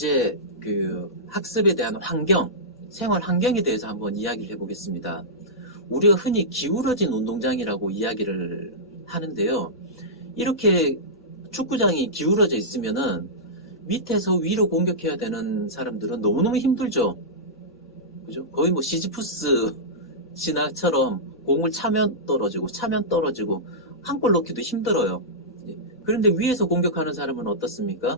이제 그 학습에 대한 환경, 생활 환경에 대해서 한번 이야기를 해보겠습니다. 우리가 흔히 기울어진 운동장이라고 이야기를 하는데요. 이렇게 축구장이 기울어져 있으면은 밑에서 위로 공격해야 되는 사람들은 너무너무 힘들죠. 그죠? 거의 뭐 시지푸스 신화처럼 공을 차면 떨어지고 차면 떨어지고 한 골 넣기도 힘들어요. 예. 그런데 위에서 공격하는 사람은 어떻습니까?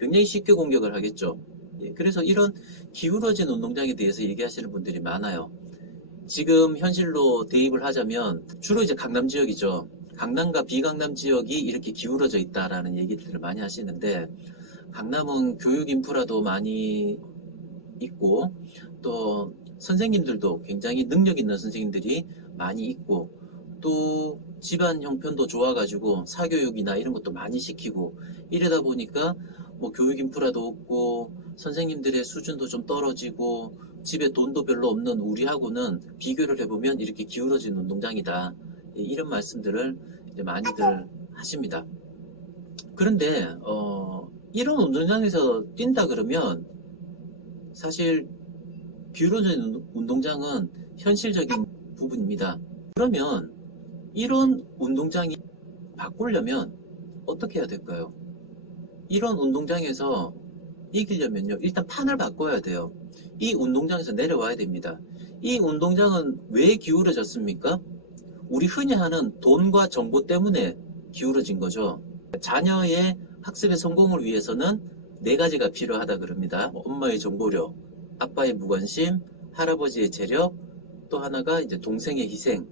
굉장히 쉽게 공격을 하겠죠. 예. 그래서 이런 기울어진 운동장에 대해서 얘기하시는 분들이 많아요. 지금 현실로 대입을 하자면 주로 이제 강남 지역이죠. 강남과 비강남 지역이 이렇게 기울어져 있다라는 얘기들을 많이 하시는데 강남은 교육 인프라도 많이 있고 또 선생님들도 굉장히 능력 있는 선생님들이 많이 있고 또 집안 형편도 좋아가지고 사교육이나 이런 것도 많이 시키고 이러다 보니까 뭐 교육 인프라도 없고 선생님들의 수준도 좀 떨어지고 집에 돈도 별로 없는 우리하고는 비교를 해보면 이렇게 기울어진 운동장이다 예, 이런 말씀들을 이제 많이들 하십니다. 그런데 어, 이런 운동장에서 뛴다 그러면 사실 기울어진 운동장은 현실적인 부분입니다. 그러면 이런 운동장이 바꾸려면 어떻게 해야 될까요? 이런 운동장에서 이기려면요, 일단 판을 바꿔야 돼요. 이 운동장에서 내려와야 됩니다. 이 운동장은 왜 기울어졌습니까? 우리 흔히 하는 돈과 정보 때문에 기울어진 거죠. 자녀의 학습의 성공을 위해서는 네 가지가 필요하다 그럽니다. 엄마의 정보력, 아빠의 무관심, 할아버지의 재력, 또 하나가 이제 동생의 희생.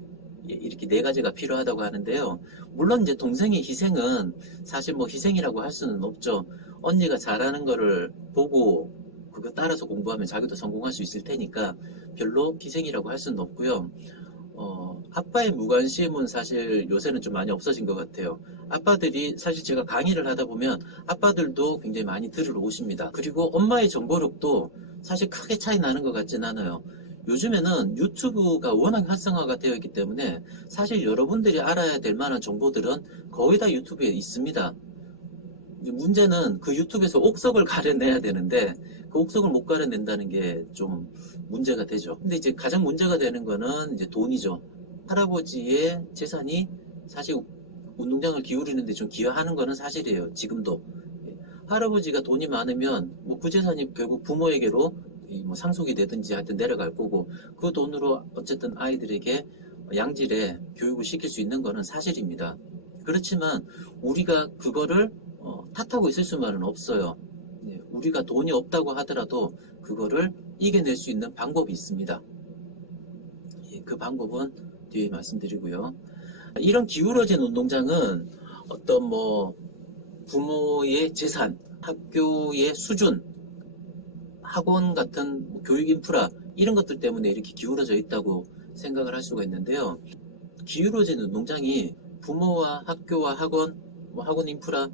예, 이렇게 네 가지가 필요하다고 하는데요. 물론 이제 동생의 희생은 사실 뭐 희생이라고 할 수는 없죠. 언니가 잘하는 거를 보고 그거 따라서 공부하면 자기도 성공할 수 있을 테니까 별로 희생이라고 할 수는 없고요. 어, 아빠의 무관심은 사실 요새는 좀 많이 없어진 것 같아요. 아빠들이 사실 제가 강의를 하다 보면 아빠들도 굉장히 많이 들으러 오십니다. 그리고 엄마의 정보력도 사실 크게 차이 나는 것 같진 않아요. 요즘에는 유튜브가 워낙 활성화가 되어 있기 때문에 사실 여러분들이 알아야 될 만한 정보들은 거의 다 유튜브에 있습니다. 문제는 그 유튜브에서 옥석을 가려내야 되는데 그 옥석을 못 가려낸다는 게 좀 문제가 되죠. 근데 이제 가장 문제가 되는 거는 이제 돈이죠. 할아버지의 재산이 사실 운동장을 기울이는데 좀 기여하는 거는 사실이에요. 지금도. 예. 할아버지가 돈이 많으면 뭐 그 재산이 결국 부모에게로 이 뭐 상속이 되든지 하여튼 내려갈 거고 그 돈으로 어쨌든 아이들에게 양질의 교육을 시킬 수 있는 거는 사실입니다. 그렇지만 우리가 그거를 어, 탓하고 있을 수만은 없어요. 예, 우리가 돈이 없다고 하더라도 그거를 이겨낼 수 있는 방법이 있습니다. 예, 그 방법은 뒤에 말씀드리고요. 이런 기울어진 운동장은 어떤 뭐 부모의 재산, 학교의 수준, 학원 같은 뭐 교육 인프라 이런 것들 때문에 이렇게 기울어져 있다고 생각을 할 수가 있는데요. 기울어진 운동장이 부모와 학교와 학원, 뭐 학원 인프라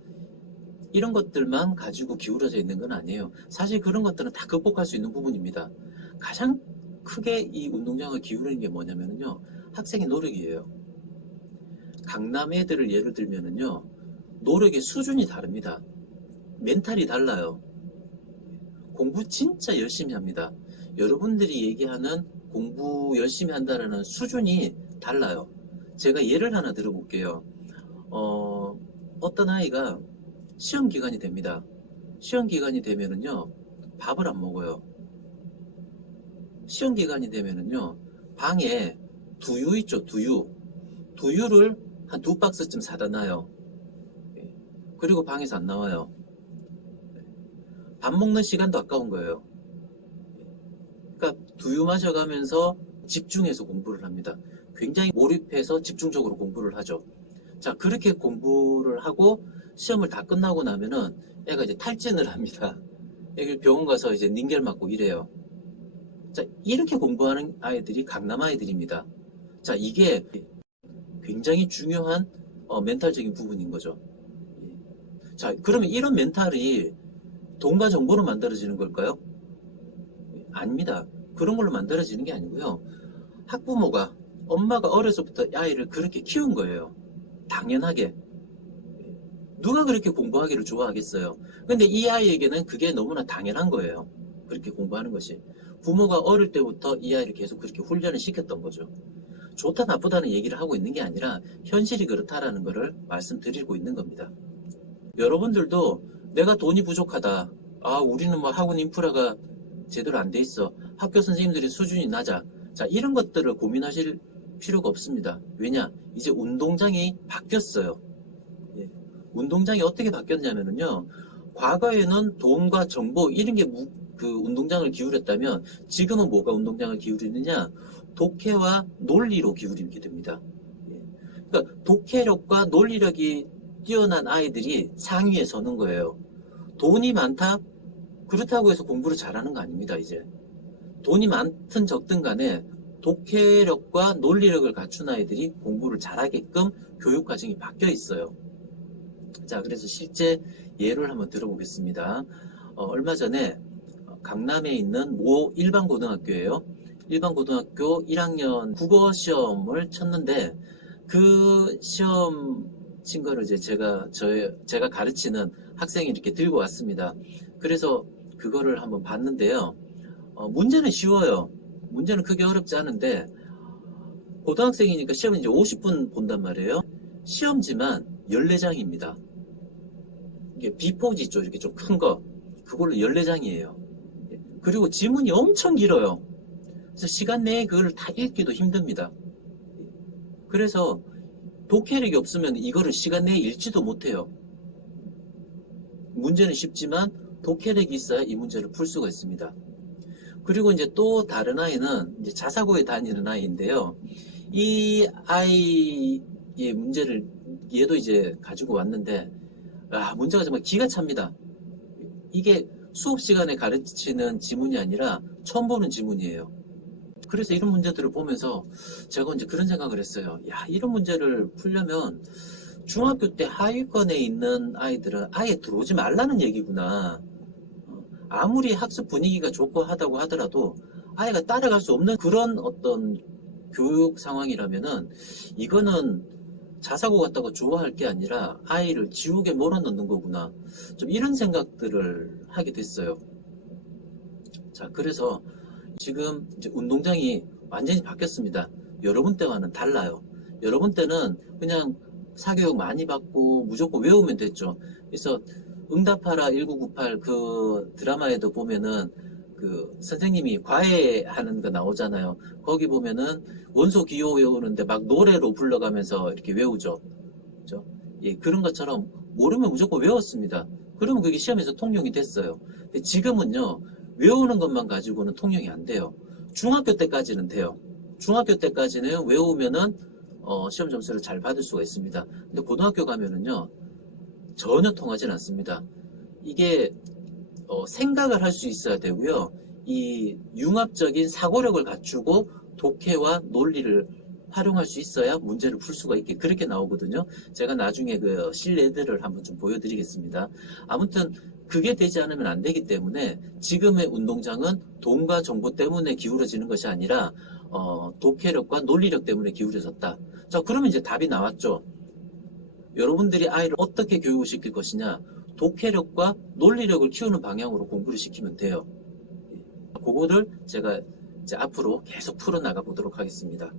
이런 것들만 가지고 기울어져 있는 건 아니에요. 사실 그런 것들은 다 극복할 수 있는 부분입니다. 가장 크게 이 운동장을 기울이는 게 뭐냐면요. 학생의 노력이에요. 강남 애들을 예를 들면은요. 노력의 수준이 다릅니다. 멘탈이 달라요. 공부 진짜 열심히 합니다. 여러분들이 얘기하는 공부 열심히 한다는 수준이 달라요. 제가 예를 하나 들어볼게요. 어, 어떤 아이가 시험 기간이 됩니다. 시험 기간이 되면은요, 밥을 안 먹어요. 시험 기간이 되면은요, 방에 두유 있죠, 두유. 두유를 한 두 박스쯤 사다 놔요. 예. 그리고 방에서 안 나와요. 밥 먹는 시간도 아까운 거예요. 그러니까 두유 마셔가면서 집중해서 공부를 합니다. 굉장히 몰입해서 집중적으로 공부를 하죠. 자, 그렇게 공부를 하고 시험을 다 끝나고 나면은 애가 이제 탈진을 합니다. 애가 병원 가서 이제 닌겔 맞고 이래요. 자, 이렇게 공부하는 아이들이 강남 아이들입니다. 자, 이게 굉장히 중요한 어, 멘탈적인 부분인 거죠. 예. 자, 그러면 이런 멘탈이 돈과 정보로 만들어지는 걸까요? 아닙니다. 그런 걸로 만들어지는 게 아니고요. 학부모가 엄마가 어려서부터 아이를 그렇게 키운 거예요. 당연하게. 누가 그렇게 공부하기를 좋아하겠어요? 근데 이 아이에게는 그게 너무나 당연한 거예요. 그렇게 공부하는 것이. 부모가 어릴 때부터 이 아이를 계속 그렇게 훈련을 시켰던 거죠. 좋다 나쁘다는 얘기를 하고 있는 게 아니라 현실이 그렇다라는 것을 말씀드리고 있는 겁니다. 여러분들도 내가 돈이 부족하다. 아, 우리는 뭐 학원 인프라가 제대로 안 돼 있어. 학교 선생님들이 수준이 낮아. 자, 이런 것들을 고민하실 필요가 없습니다. 왜냐? 이제 운동장이 바뀌었어요. 예. 운동장이 어떻게 바뀌었냐면요. 과거에는 돈과 정보, 이런 게 무- 그 운동장을 기울였다면 지금은 뭐가 운동장을 기울이느냐? 독해와 논리로 기울이게 됩니다. 예. 그러니까 독해력과 논리력이 뛰어난 아이들이 상위에 서는 거예요. 돈이 많다? 그렇다고 해서 공부를 잘하는 거 아닙니다, 이제. 돈이 많든 적든 간에 독해력과 논리력을 갖춘 아이들이 공부를 잘하게끔 교육 과정이 바뀌어 있어요. 자, 그래서 실제 예를 한번 들어보겠습니다. 어, 얼마 전에 강남에 있는 모 일반 고등학교예요. 일반 고등학교 1학년 국어 시험을 쳤는데 그 시험 친 거를 이제 제가 저 제가 가르치는 학생이 이렇게 들고 왔습니다. 그래서 그거를 한번 봤는데요. 어, 문제는 쉬워요. 문제는 크게 어렵지 않은데 고등학생이니까 시험은 이제 50분 본단 말이에요. 시험지만 14장입니다. 이게 비포지 있죠. 이렇게 좀 큰 거. 그걸로 14장이에요. 그리고 지문이 엄청 길어요. 그래서 시간 내에 그걸 다 읽기도 힘듭니다. 그래서 독해력이 없으면 이거를 시간 내에 읽지도 못해요. 문제는 쉽지만 독해력이 있어야 이 문제를 풀 수가 있습니다. 그리고 이제 또 다른 아이는 이제 자사고에 다니는 아이인데요. 이 아이의 문제를 얘도 이제 가지고 왔는데 아, 문제가 정말 기가 찹니다. 이게 수업 시간에 가르치는 지문이 아니라 처음 보는 지문이에요. 그래서 이런 문제들을 보면서 제가 이제 그런 생각을 했어요. 야, 이런 문제를 풀려면 중학교 때 하위권에 있는 아이들은 아예 들어오지 말라는 얘기구나. 어, 아무리 학습 분위기가 좋고 하다고 하더라도 아이가 따라갈 수 없는 그런 어떤 교육 상황이라면은 이거는 자사고 같다고 좋아할 게 아니라 아이를 지옥에 몰아넣는 거구나. 좀 이런 생각들을 하게 됐어요. 자, 그래서 지금 운동장이 완전히 바뀌었습니다. 여러분 때와는 달라요. 여러분 때는 그냥 사교육 많이 받고 무조건 외우면 됐죠. 그래서 응답하라 1998 그 드라마에도 보면은 그 선생님이 과외하는 거 나오잖아요. 거기 보면은 원소 기호 외우는데 막 노래로 불러가면서 이렇게 외우죠. 그죠? 예, 그런 것처럼 모르면 무조건 외웠습니다. 그러면 그게 시험에서 통용이 됐어요. 근데 지금은요, 외우는 것만 가지고는 통용이 안 돼요. 중학교 때까지는 돼요. 중학교 때까지는 외우면은 어, 시험 점수를 잘 받을 수가 있습니다. 근데 고등학교 가면은요, 전혀 통하진 않습니다. 이게 어, 생각을 할 수 있어야 되고요. 이 융합적인 사고력을 갖추고 독해와 논리를 활용할 수 있어야 문제를 풀 수가 있게 그렇게 나오거든요. 제가 나중에 그 실내들을 한번 좀 보여드리겠습니다. 아무튼 그게 되지 않으면 안 되기 때문에 지금의 운동장은 돈과 정보 때문에 기울어지는 것이 아니라 어, 독해력과 논리력 때문에 기울어졌다. 자, 그러면 이제 답이 나왔죠. 여러분들이 아이를 어떻게 교육을 시킬 것이냐? 독해력과 논리력을 키우는 방향으로 공부를 시키면 돼요. 그거를 제가 이제 앞으로 계속 풀어나가 보도록 하겠습니다.